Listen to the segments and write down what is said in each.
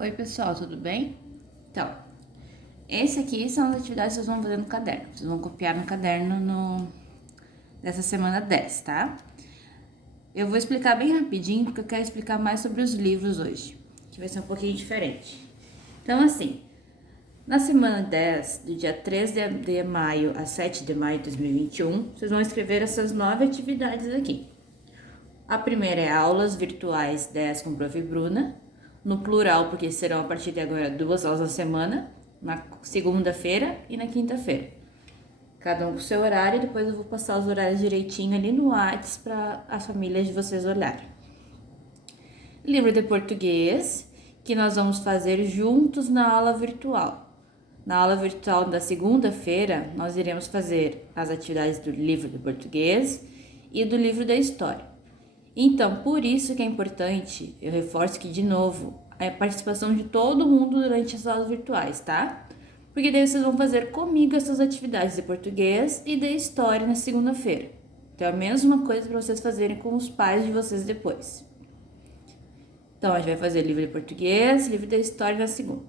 Oi pessoal, tudo bem? Então, esse aqui são as atividades que vocês vão fazer no caderno. Vocês vão copiar no caderno dessa semana 10, tá? Eu vou explicar bem rapidinho, porque eu quero explicar mais sobre os livros hoje, que vai ser um pouquinho diferente. Então, assim, na semana 10, do dia 3 de maio a 7 de maio de 2021, vocês vão escrever essas 9 atividades aqui. A primeira é aulas virtuais 10 com Prof. Bruna, no plural, porque serão a partir de agora 2 aulas na semana, na segunda-feira e na quinta-feira. Cada um com o seu horário, depois eu vou passar os horários direitinho ali no WhatsApp para as famílias de vocês olharem. Livro de português, que nós vamos fazer juntos na aula virtual. Na aula virtual da segunda-feira, nós iremos fazer as atividades do livro de português e do livro da história. Então, por isso que é importante, eu reforço aqui de novo, a participação de todo mundo durante as aulas virtuais, tá? Porque daí vocês vão fazer comigo essas atividades de português e de história na segunda-feira. Então, é a mesma coisa para vocês fazerem com os pais de vocês depois. Então, a gente vai fazer livro de português, livro de história na segunda.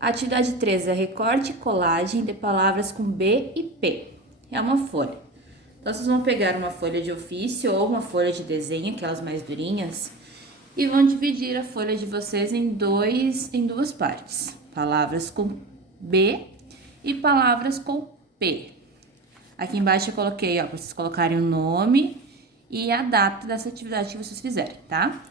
A atividade 3 é recorte e colagem de palavras com B e P. É uma folha. Então, vocês vão pegar uma folha de ofício ou uma folha de desenho, aquelas mais durinhas, e vão dividir a folha de vocês em duas partes. Palavras com B e palavras com P. Aqui embaixo eu coloquei, ó, para vocês colocarem o nome e a data dessa atividade que vocês fizerem, tá?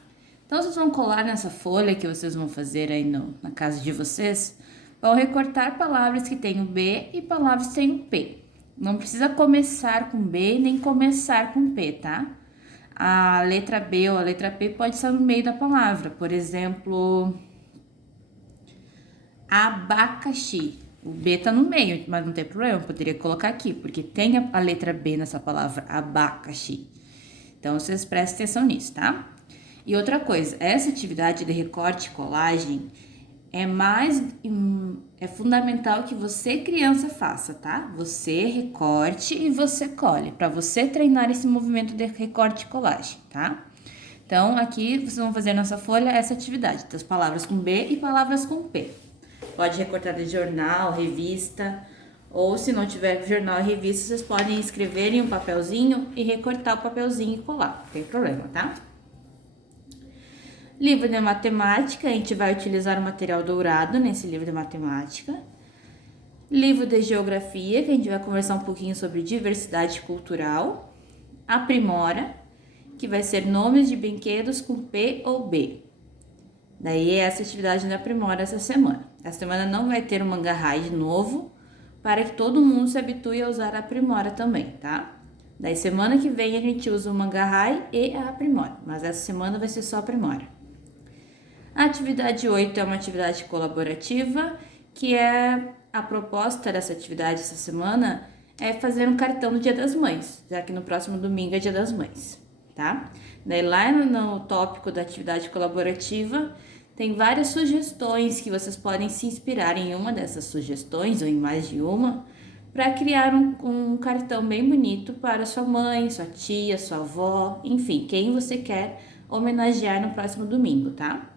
Então, vocês vão colar nessa folha que vocês vão fazer aí na casa de vocês, vão recortar palavras que têm o B e palavras que têm o P. Não precisa começar com B nem começar com P, tá? A letra B ou a letra P pode estar no meio da palavra. Por exemplo, abacaxi. O B tá no meio, mas não tem problema, eu poderia colocar aqui, porque tem a letra B nessa palavra, abacaxi. Então, vocês prestem atenção nisso, tá? E outra coisa, essa atividade de recorte e colagem é fundamental que você, criança, faça, tá? Você recorte e você cole, para você treinar esse movimento de recorte e colagem, tá? Então, aqui vocês vão fazer nessa folha essa atividade, das palavras com B e palavras com P. Pode recortar de jornal, revista, ou se não tiver jornal e revista, vocês podem escrever em um papelzinho e recortar o papelzinho e colar, não tem problema, tá? Livro de matemática, a gente vai utilizar o material dourado nesse livro de matemática. Livro de geografia, que a gente vai conversar um pouquinho sobre diversidade cultural. Aprimora, que vai ser nomes de brinquedos com P ou B. Daí é essa atividade da Aprimora essa semana. Essa semana não vai ter um manga ride novo, para que todo mundo se habitue a usar a Aprimora também, tá? Daí semana que vem a gente usa o manga ride e a Aprimora, mas essa semana vai ser só a Aprimora. A atividade 8 é uma atividade colaborativa, que é a proposta dessa atividade essa semana é fazer um cartão do Dia das Mães, já que no próximo domingo é Dia das Mães, tá? Daí lá no tópico da atividade colaborativa tem várias sugestões que vocês podem se inspirar em uma dessas sugestões ou em mais de uma para criar um cartão bem bonito para sua mãe, sua tia, sua avó, enfim, quem você quer homenagear no próximo domingo, tá?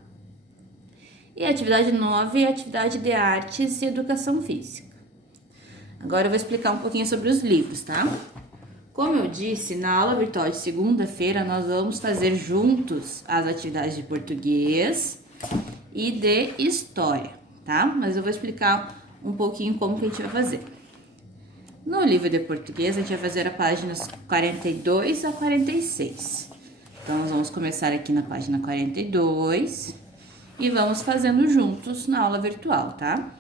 E a atividade 9 é a atividade de artes e educação física. Agora eu vou explicar um pouquinho sobre os livros, tá? Como eu disse, na aula virtual de segunda-feira nós vamos fazer juntos as atividades de português e de história, tá? Mas eu vou explicar um pouquinho como que a gente vai fazer. No livro de português a gente vai fazer a páginas 42 a 46. Então nós vamos começar aqui na página 42 e vamos fazendo juntos na aula virtual, tá?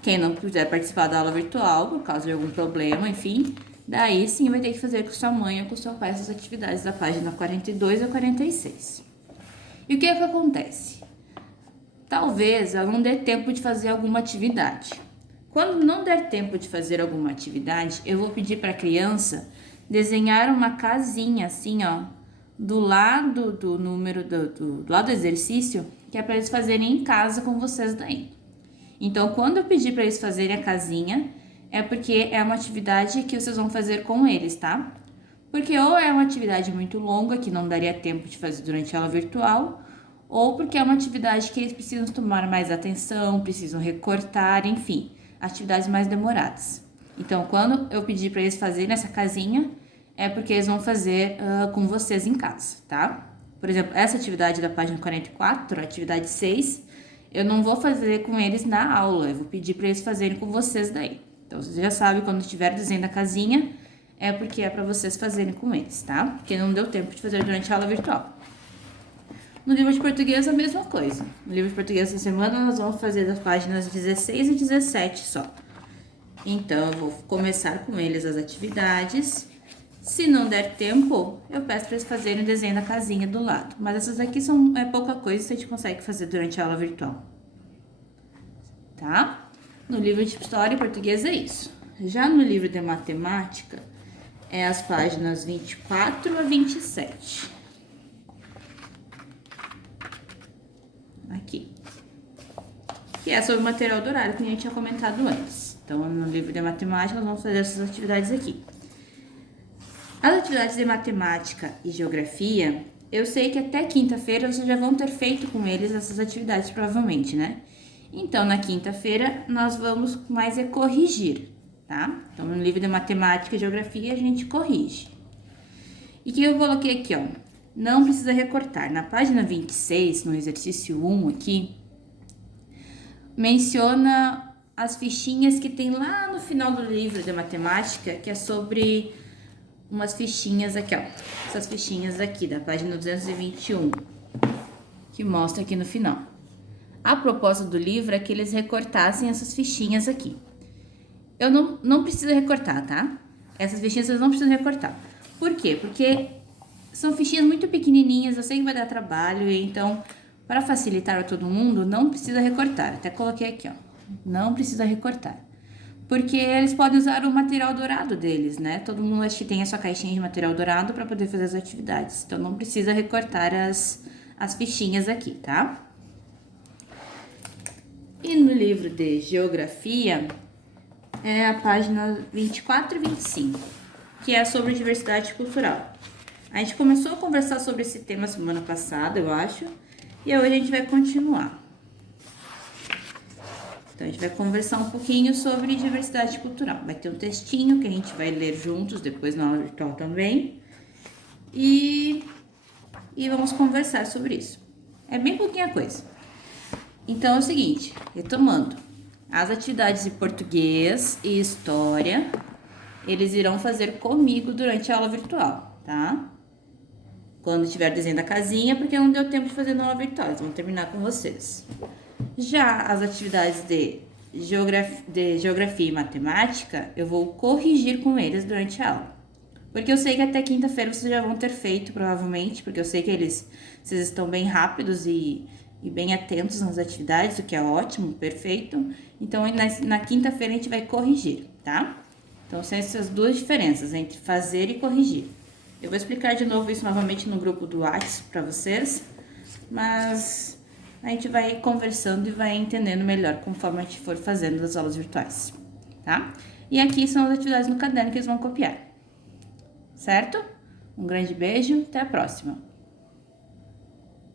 Quem não quiser participar da aula virtual por causa de algum problema, enfim, daí sim vai ter que fazer com sua mãe ou com seu pai essas atividades da página 42 a 46. E o que é que acontece? Talvez não dê tempo de fazer alguma atividade. Quando não der tempo de fazer alguma atividade, eu vou pedir para a criança desenhar uma casinha assim, ó, do lado do número do lado do exercício, que é para eles fazerem em casa com vocês daí. Então, quando eu pedir para eles fazerem a casinha, é porque é uma atividade que vocês vão fazer com eles, tá? Porque ou é uma atividade muito longa, que não daria tempo de fazer durante a aula virtual, ou porque é uma atividade que eles precisam tomar mais atenção, precisam recortar, enfim, atividades mais demoradas. Então, quando eu pedir para eles fazerem essa casinha, é porque eles vão fazer com vocês em casa, tá? Por exemplo, essa atividade da página 44, atividade 6, eu não vou fazer com eles na aula, eu vou pedir para eles fazerem com vocês daí. Então, vocês já sabem, quando estiver desenho da casinha, é porque é para vocês fazerem com eles, tá? Porque não deu tempo de fazer durante a aula virtual. No livro de português, a mesma coisa. No livro de português essa semana, nós vamos fazer das páginas 16 e 17 só. Então, eu vou começar com eles as atividades. Se não der tempo, eu peço para eles fazerem o desenho da casinha do lado. Mas essas aqui é pouca coisa que a gente consegue fazer durante a aula virtual. Tá? No livro de história e português é isso. Já no livro de matemática, é as páginas 24 a 27. Aqui. Que é sobre o material do horário que a gente tinha comentado antes. Então, no livro de matemática, nós vamos fazer essas atividades aqui. As atividades de matemática e geografia, eu sei que até quinta-feira vocês já vão ter feito com eles essas atividades, provavelmente, né? Então, na quinta-feira, nós vamos mais corrigir, tá? Então, no livro de matemática e geografia, a gente corrige. E o que eu coloquei aqui, ó? Não precisa recortar. Na página 26, no exercício 1 aqui, menciona as fichinhas que tem lá no final do livro de matemática, que é sobre umas fichinhas aqui, ó. Essas fichinhas aqui, da página 221, que mostra aqui no final. A proposta do livro é que eles recortassem essas fichinhas aqui. Eu não preciso recortar, tá? Essas fichinhas vocês não precisam recortar. Por quê? Porque são fichinhas muito pequenininhas, eu sei que vai dar trabalho, então, para facilitar a todo mundo, não precisa recortar. Até coloquei aqui, ó. Não precisa recortar. Porque eles podem usar o material dourado deles, né? Todo mundo acho que tem a sua caixinha de material dourado para poder fazer as atividades. Então, não precisa recortar as fichinhas aqui, tá? E no livro de geografia, é a página 24 e 25, que é sobre diversidade cultural. A gente começou a conversar sobre esse tema semana passada, eu acho, e hoje a gente vai continuar. Então, a gente vai conversar um pouquinho sobre diversidade cultural. Vai ter um textinho que a gente vai ler juntos, depois na aula virtual também. E vamos conversar sobre isso. É bem pouquinha coisa. Então, é o seguinte, retomando. As atividades de português e história, eles irão fazer comigo durante a aula virtual, tá? Quando tiver desenho da casinha, porque não deu tempo de fazer na aula virtual, eles vão terminar com vocês. Já as atividades de geografia e matemática, eu vou corrigir com eles durante a aula. Porque eu sei que até quinta-feira vocês já vão ter feito, provavelmente, porque eu sei que vocês estão bem rápidos e bem atentos nas atividades, o que é ótimo, perfeito. Então, na quinta-feira a gente vai corrigir, tá? Então, são essas duas diferenças entre fazer e corrigir. Eu vou explicar de novo isso novamente no grupo do WhatsApp para vocês, mas a gente vai conversando e vai entendendo melhor conforme a gente for fazendo as aulas virtuais, tá? E aqui são as atividades no caderno que eles vão copiar, certo? Um grande beijo, até a próxima!